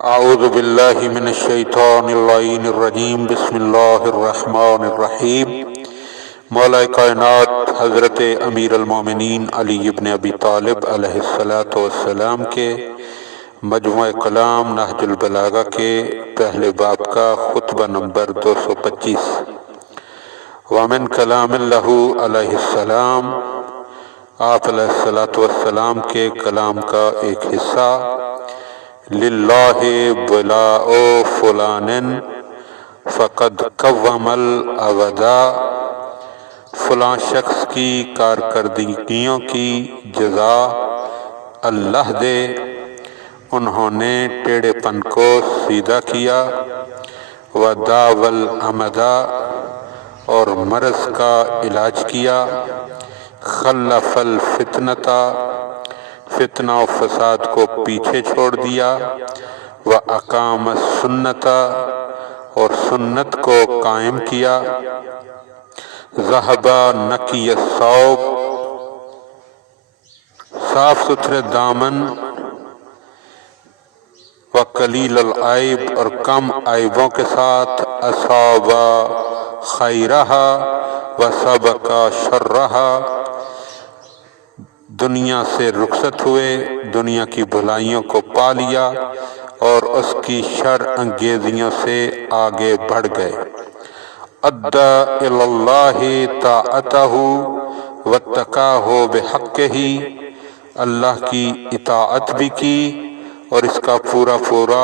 اعوذ باللہ من الشیطان اللعین الرجیم بسم اللہ الرحمن الرحیم۔ مولا کائنات حضرت امیر المومنین علی ابن ابی طالب علیہ السلام کے مجموعہ کلام نہج البلاغہ کے پہلے باب کا خطبہ نمبر 225۔ ومن کلام اللہ علیہ السلام، آپ علیہ السلام کے کلام کا ایک حصہ، للہ بلاء فلان فقد قوم العبدا، فلاں شخص کی کارکردگیوں کی جزا اللہ دے، انہوں نے ٹیڑھے پن کو سیدھا کیا، وداو العمدا، اور مرض کا علاج کیا، خلف الفتنۃ، فتنہ و فساد کو پیچھے چھوڑ دیا، وَأَقَامَ السُّنَّةَ، اور سنت کو قائم کیا، ذہب نقی الثوب، صاف ستھرے دامن، وقلیل العیب، اور کم عیبوں کے ساتھ، اصاب خیرہا وسبق شرہا، دنیا سے رخصت ہوئے، دنیا کی بھلائیوں کو پا لیا اور اس کی شر انگیزیوں سے آگے بڑھ گئے، ادّی الی اللہ طاعتہ واتقاہ بحقہ، اللہ کی اطاعت بھی کی اور اس کا پورا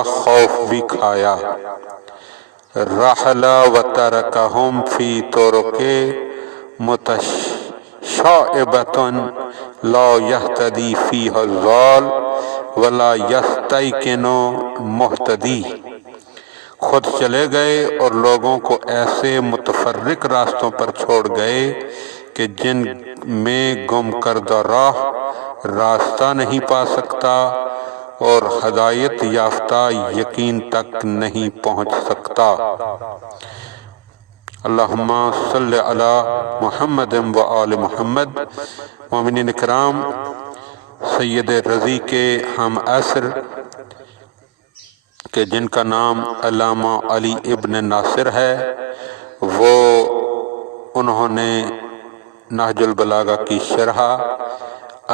خوف بھی کھایا، رحل وترکہم فی طرق متشعبۃ لا یہتدی فیہا الضال ولا یستیقن مہتدی، خود چلے گئے اور لوگوں کو ایسے متفرق راستوں پر چھوڑ گئے کہ جن میں گم کردہ راہ راستہ نہیں پا سکتا اور ہدایت یافتہ یقین تک نہیں پہنچ سکتا۔ اللہم صلی علی محمد و آل محمد۔ مومنین کرام، سید رضی کے ہم عصر کہ جن کا نام علامہ علی ابن ناصر ہے، انہوں نے نہج البلاغہ کی شرح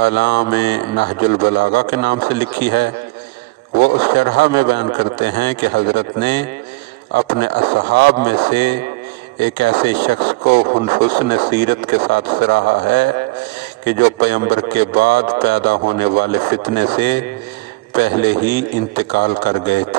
اعلام نہج البلاغہ کے نام سے لکھی ہے۔ وہ اس شرح میں بیان کرتے ہیں کہ حضرت نے اپنے اصحاب میں سے ایک ایسے شخص کو حسن سیرت کے ساتھ سراہا ہے کہ جو پیغمبر کے بعد پیدا ہونے والے فتنے سے پہلے ہی انتقال کر گئے تھے۔